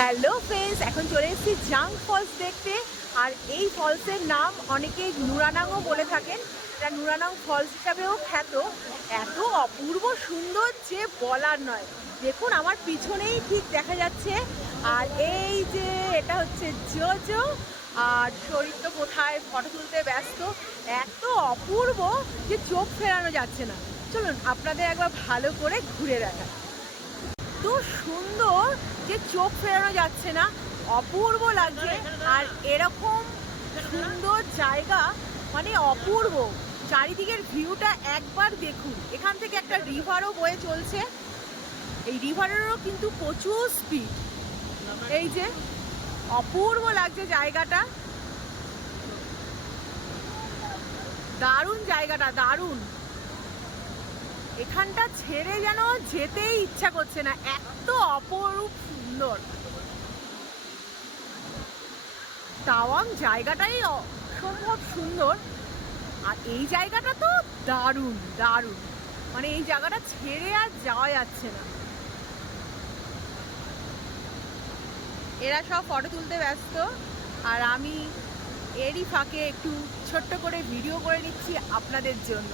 Hello friends, এখন চলে এসেছি জাং ফলস দেখতে। আর এই ফলসের নাম অনেকে নুরানাংও বলে থাকেন, এটা নুরানাং ফলস হিসাবেও খ্যাত। এত অপূর্ব সুন্দর যে বলার নয়। দেখুন আমার পিছনেই ঠিক দেখা যাচ্ছে। আর এই যে এটা হচ্ছে জোজো, আর শরীর তো কোথায় ফটো তুলতে ব্যস্ত। এত অপূর্ব যে চোখ ফেরানো যাচ্ছে না। চলুন আপনাদের একবার ভালো করে ঘুরে দেখা। এত সুন্দর যে চোখ ফেরানো যাচ্ছে না, অপূর্ব লাগছে। আর এরকম সুন্দর জায়গা মানে অপূর্ব। চারিদিকের ভিউটা একবার দেখুন। এখান থেকে একটা রিভারও বয়ে চলছে, এই রিভারেরও কিন্তু প্রচুর স্পিড। এই যে অপূর্ব লাগছে জায়গাটা, দারুণ জায়গাটা, দারুণ। এখানটা ছেড়ে যেন যেতেই ইচ্ছা করছে না, এত অপরূপ সুন্দর। তাওয়াং জায়গাটাই অসম্ভব সুন্দর। আর এই জায়গাটা তো দারুণ দারুণ, মানে এই জায়গাটা ছেড়ে আর যাওয়া যাচ্ছে না। এরা সব ফটো তুলতে ব্যস্ত, আর আমি এরই ফাঁকে একটু ছোট্ট করে ভিডিও করে নিচ্ছি আপনাদের জন্য।